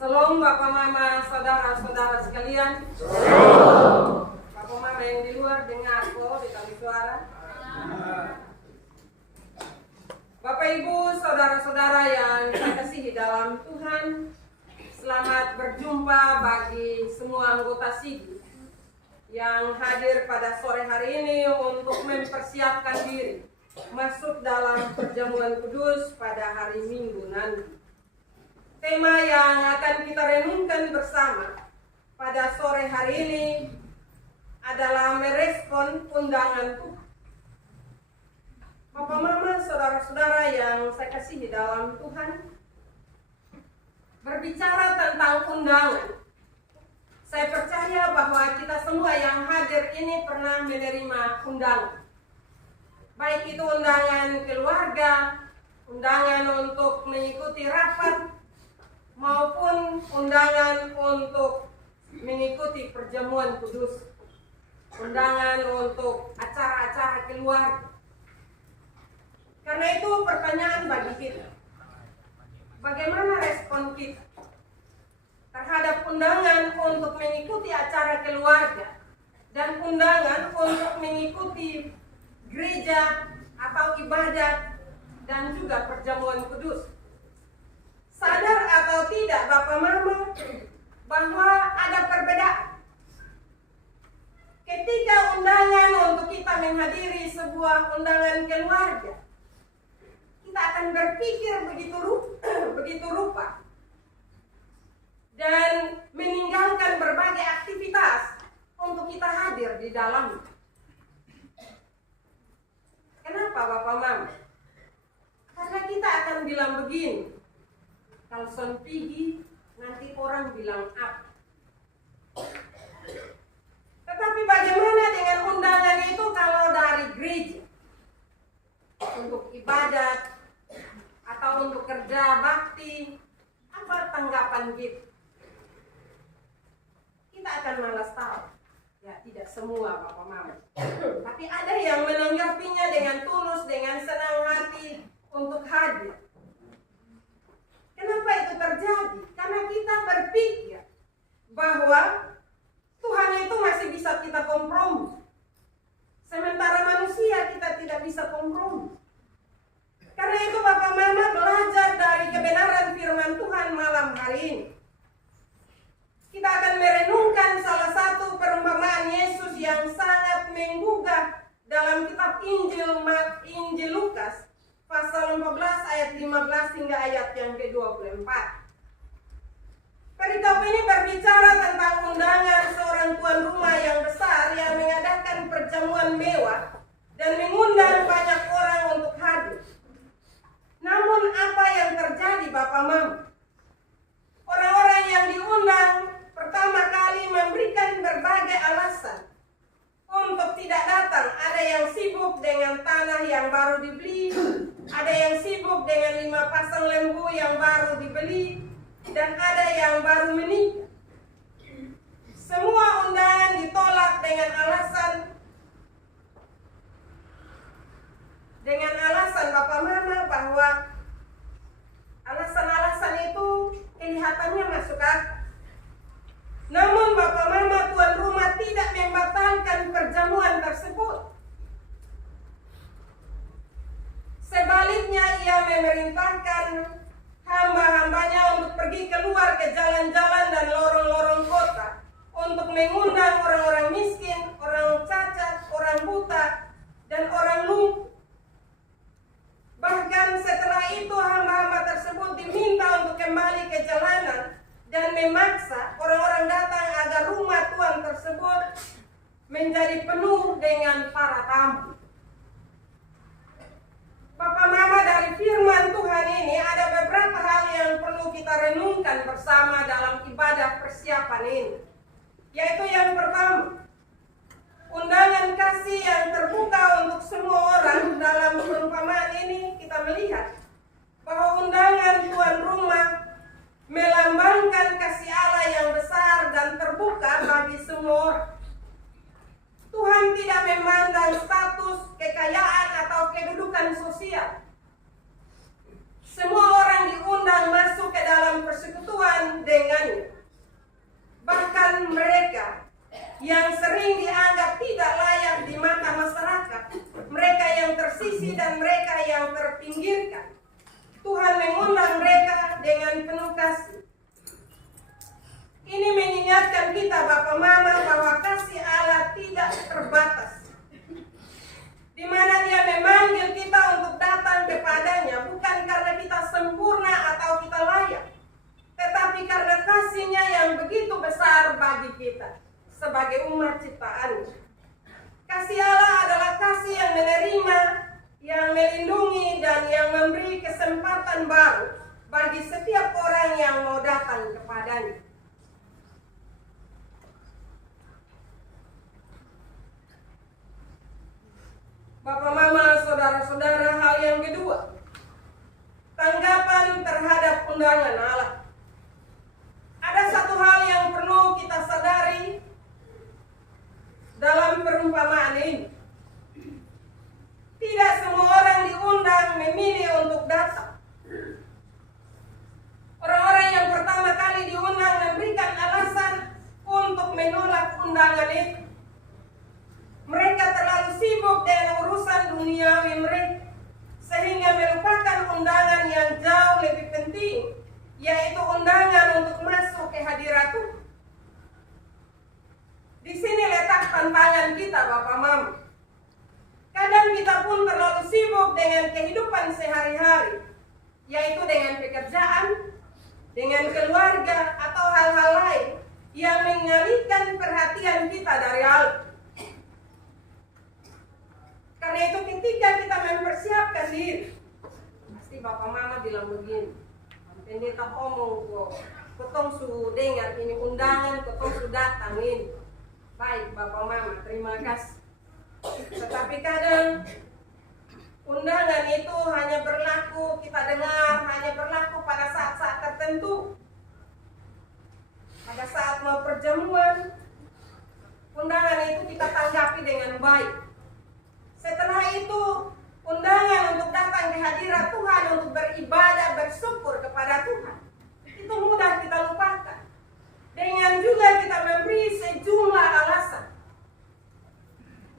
Salam Bapak Mama, saudara-saudara sekalian. Bapak Mama yang di luar dengar kok di kami suara. Bapak Ibu, saudara-saudara yang saya kasihi dalam Tuhan, selamat berjumpa bagi semua anggota SIGI yang hadir pada sore hari ini untuk mempersiapkan diri masuk dalam perjamuan kudus pada hari Minggu nanti. Tema yang akan kita renungkan bersama pada sore hari ini adalah merespon undangan Tuhan. Bapak Mama, saudara-saudara yang saya kasihi dalam Tuhan, berbicara tentang undangan, saya percaya bahwa kita semua yang hadir ini pernah menerima undangan. Baik itu undangan keluarga, undangan untuk mengikuti rapat, maupun undangan untuk mengikuti perjamuan kudus, undangan untuk acara-acara keluarga. Karena itu pertanyaan bagi kita, bagaimana respon kita terhadap undangan untuk mengikuti acara keluarga dan undangan untuk mengikuti gereja atau ibadat dan juga perjamuan kudus? Sadar atau tidak Bapak Mama bahwa ada perbedaan ketika undangan untuk kita menghadiri sebuah undangan keluarga, kita akan berpikir begitu rupa dan meninggalkan berbagai aktivitas untuk kita hadir di dalamnya. Kenapa Bapak Mama? Karena kita akan bilang begini, kalau son pergi, nanti orang bilang apa. Tetapi bagaimana dengan undangan itu kalau dari gereja? Untuk ibadat, atau untuk kerja bakti, apa tanggapan kita? Kita akan malas tahu. Ya, tidak semua Bapak Mama. Tapi ada yang menanggapinya dengan tulus, dengan senang hati untuk hadir. Kenapa itu terjadi? Karena kita berpikir bahwa Tuhan itu masih bisa kita kompromi. Sementara manusia kita tidak bisa kompromi. Karena itu Bapak Mama belajar dari kebenaran firman Tuhan malam hari ini. Kita akan merenungkan salah satu perumpamaan Yesus yang sangat menggugah dalam kitab Injil Lukas pasal 14 ayat 15 hingga ayat yang ke-24. Perikop ini berbicara tentang undangan seorang tuan rumah yang besar yang mengadakan perjamuan mewah dan mengundang banyak orang untuk hadir. Namun apa yang terjadi Bapak Mama? Orang-orang yang diundang pertama kali memberikan berbagai alasan untuk tidak datang. Ada yang sibuk dengan tanah yang baru dibeli, ada yang sibuk dengan 5 pasang lembu yang baru dibeli, dan ada yang baru menikah. Semua undangan ditolak dengan alasan Bapak Mama bahwa alasan-alasan itu kelihatannya masuk akal. Namun Bapak Mama, tuan rumah tidak membatalkan perjamuan tersebut. Sebaliknya ia memerintahkan hamba-hambanya untuk pergi keluar ke jalan-jalan dan lorong-lorong kota untuk mengundang orang-orang miskin, orang cacat, orang buta, dan orang lumpuh. Bahkan setelah itu hamba-hamba tersebut diminta untuk kembali ke jalanan dan memaksa orang-orang datang agar rumah Tuhan tersebut menjadi penuh dengan para tamu. Bapak Mama, dari firman Tuhan ini ada beberapa hal yang perlu kita renungkan bersama dalam ibadah persiapan ini. Yaitu yang pertama, undangan kasih yang terbuka untuk semua orang. Dalam perumpamaan ini kita melihat bahwa undangan tuan rumah melambangkan kasih Allah yang besar dan terbuka bagi semua orang. Tuhan tidak memandang status, kekayaan, atau kedudukan sosial. Semua orang diundang diundang masuk ke dalam persekutuan dengannya. Bahkan mereka yang sering dianggap tidak layak di mata masyarakat, mereka yang tersisih dan mereka yang terpinggirkan, Tuhan mengundang mereka dengan penuh kasih. Ini mengingatkan kita Bapak Mama bahwa kasih Allah tidak terbatas, di mana Dia memanggil kita untuk datang kepadanya bukan karena kita sempurna atau kita layak, tetapi karena kasih-Nya yang begitu besar bagi kita sebagai umat ciptaan. Kasih Allah adalah kasih yang menerima, yang melindungi, dan yang memberi kesempatan baru bagi setiap orang yang mau datang kepadanya. Bapak, Mama, saudara-saudara, hal yang kedua, tanggapan terhadap undangan Allah. Ada satu hal yang perlu kita sadari dalam perumpamaan ini. Tidak semua orang diundang memilih untuk datang. Orang-orang yang pertama kali diundang memberikan alasan untuk menolak undangan itu. Mereka terlalu sibuk dengan urusan duniawi mereka, sehingga melupakan undangan yang jauh lebih penting, yaitu undangan untuk masuk ke hadirat Tuhan. Di sini letak tantangan kita, Bapak Mama. Kadang kita pun terlalu sibuk dengan kehidupan sehari-hari, yaitu dengan pekerjaan, dengan keluarga, atau hal-hal lain yang mengalihkan perhatian kita dari Allah. Karena itu ketika kita mempersiapkan diri, pasti Bapak Mama bilang begini, pendeta ngomong kok, ketong su dengar ini undangan, ketong su datang ini. Baik Bapak Mama, terima kasih. Tetapi kadang undangan itu hanya berlaku, kita dengar, hanya berlaku pada saat-saat tertentu. Pada saat mau perjamuan, undangan itu kita tanggapi dengan baik. Setelah itu, undangan untuk datang ke hadirat Tuhan, untuk beribadah, bersyukur kepada Tuhan, itu mudah kita lupakan. Dengan juga kita memberi sejumlah alasan.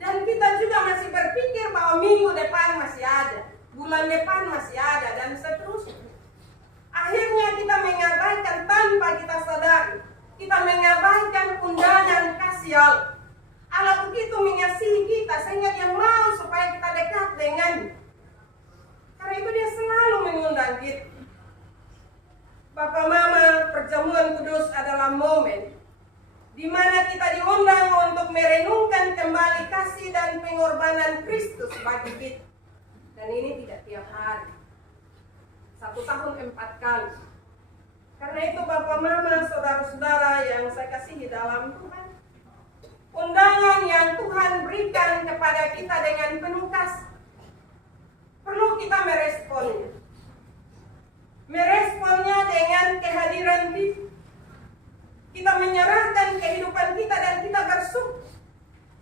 Dan kita juga masih berpikir bahwa minggu depan masih ada, bulan depan masih ada, dan seterusnya. Akhirnya kita mengabaikan tanpa kita sadari. Kita mengabaikan undangan kasih Allah. Allah begitu mengasihi kita sehingga Dia mau supaya kita dekat dengannya. Karena itu Dia selalu mengundang kita. Bapak Mama, perjamuan kudus adalah momen di mana kita diundang untuk merenungkan kembali kasih dan pengorbanan Kristus bagi kita. Dan ini tidak tiap hari. 1 tahun 4 kali. Karena itu Bapak Mama, saudara-saudara yang saya kasihi dalam Tuhan, undangan yang Tuhan berikan kepada kita dengan penuh kasih, perlu kita meresponnya. Meresponnya dengan kehadiran kita. Kita menyerahkan kehidupan kita dan kita bersyukur.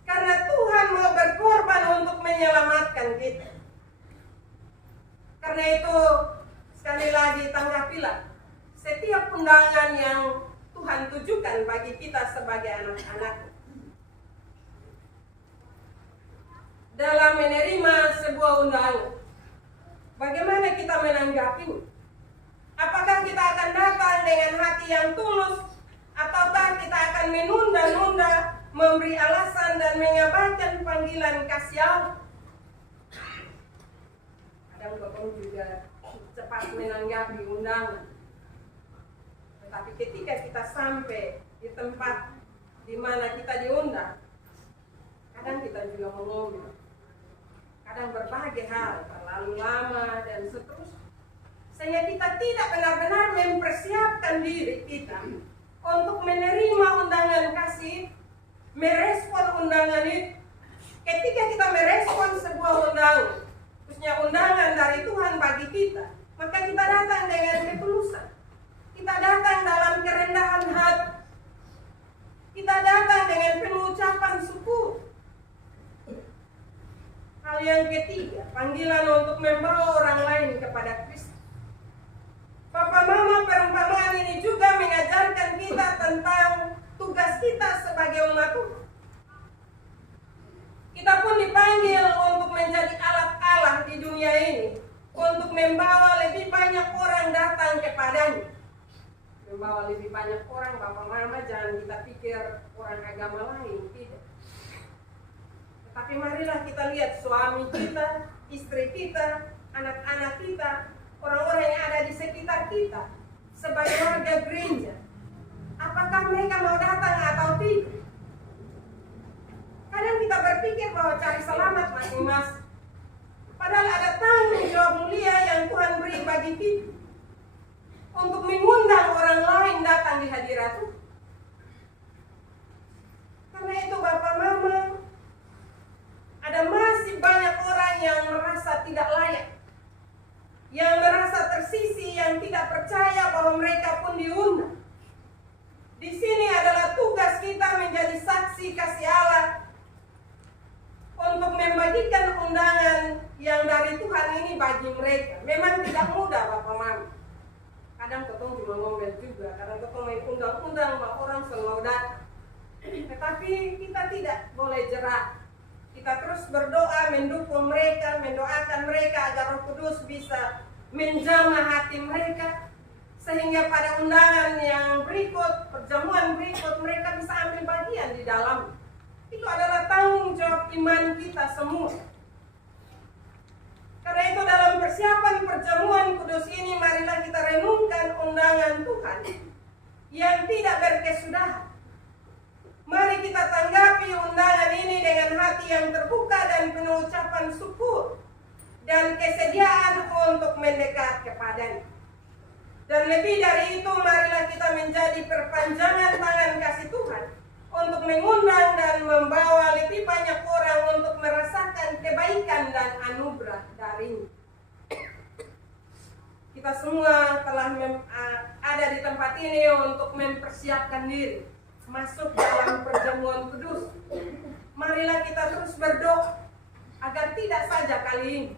Karena Tuhan mau berkorban untuk menyelamatkan kita. Karena itu, sekali lagi tanggapilah setiap undangan yang Tuhan tujukan bagi kita sebagai anak-anak. Dalam menerima sebuah undangan, bagaimana kita menanggapinya? Apakah kita akan datang dengan hati yang tulus, ataukah kita akan menunda-nunda, memberi alasan dan mengabaikan panggilan kasih Allah? Kadang Bapak juga cepat menanggapi undangan, tetapi ketika kita sampai di tempat di mana kita diundang, kadang kita juga mengomel. Kadang berbagai hal, terlalu lama dan seterusnya. Sehingga kita tidak benar-benar mempersiapkan diri kita untuk menerima undangan kasih, merespon undangan itu. Ketika kita merespon sebuah undangan, khususnya undangan dari Tuhan bagi kita, maka kita datang dengan ketulusan. Kita datang dalam kerendahan hati. Kita datang dengan penuh ucapan syukur. Hal yang ketiga, panggilan untuk membawa orang lain kepada Kristus. Bapak perumpamaan ini juga mengajarkan kita tentang tugas kita sebagai umat Tuhan. Kita pun dipanggil untuk menjadi alat Allah di dunia ini, untuk membawa lebih banyak orang datang kepadanya. Membawa lebih banyak orang, Bapak Mama, jangan kita pikir orang agama lain, tidak. Tetapi marilah kita lihat suami kita, istri kita, anak-anak kita, orang-orang yang ada di sekitar kita, sebagai warga gereja. Apakah mereka mau datang atau tidak? Kadang kita berpikir bahwa cari selamat masing-masing. Padahal ada tanggung jawab mulia yang Tuhan beri bagi kita untuk mengundang orang lain datang di hadirat Tuhan. Karena itu Bapak Mama, ada masih banyak orang yang merasa tidak layak, yang merasa tersisih, yang tidak percaya bahwa mereka pun diundang. Di sini adalah tugas kita menjadi saksi kasih Allah untuk membagikan undangan yang dari Tuhan ini bagi mereka. Memang tidak mudah Bapak Mama. Kadang ketong juga ngomel juga, kadang ketong main undang-undang bahwa orang selalu datang. Tetapi kita tidak boleh jerah. Kita terus berdoa, mendukung mereka, mendoakan mereka agar Roh Kudus bisa menjamah hati mereka, sehingga pada undangan yang berikut, perjamuan berikut, mereka bisa ambil bagian di dalam. Itu adalah tanggung jawab iman kita semua. Karena itu dalam persiapan perjamuan kudus ini, marilah kita renungkan undangan Tuhan yang tidak berkesudahan. Mari kita tanggapi undangan ini dengan hati yang terbuka dan penuh ucapan syukur dan kesediaan untuk mendekat kepadanya. Dan lebih dari itu, marilah kita menjadi perpanjangan tangan kasih Tuhan untuk mengundang dan membawa lebih banyak orang untuk merasakan kebaikan dan anugerah darinya. Kita semua telah ada di tempat ini untuk mempersiapkan diri masuk dalam perjamuan kudus. Marilah kita terus berdoa agar tidak saja kali ini,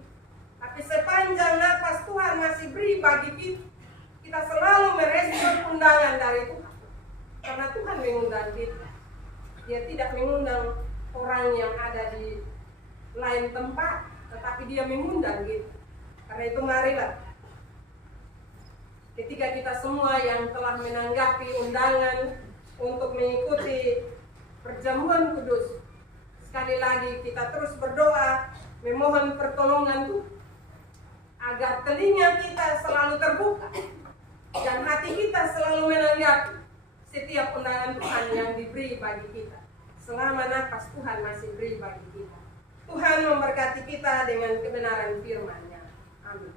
tapi sepanjang napas Tuhan masih beri bagi kita, kita selalu merespon undangan dari Tuhan. Karena Tuhan mengundang kita. Dia tidak mengundang orang yang ada di lain tempat, tetapi dia mengundang kita. Karena itu marilah, ketika kita semua yang telah menanggapi undangan untuk mengikuti perjamuan kudus, sekali lagi kita terus berdoa, memohon pertolongan Tuhan, agar telinga kita selalu terbuka dan hati kita selalu menanggapi setiap undangan Tuhan yang diberi bagi kita, selama nafas Tuhan masih beri bagi kita. Tuhan memberkati kita dengan kebenaran firman-Nya. Amin.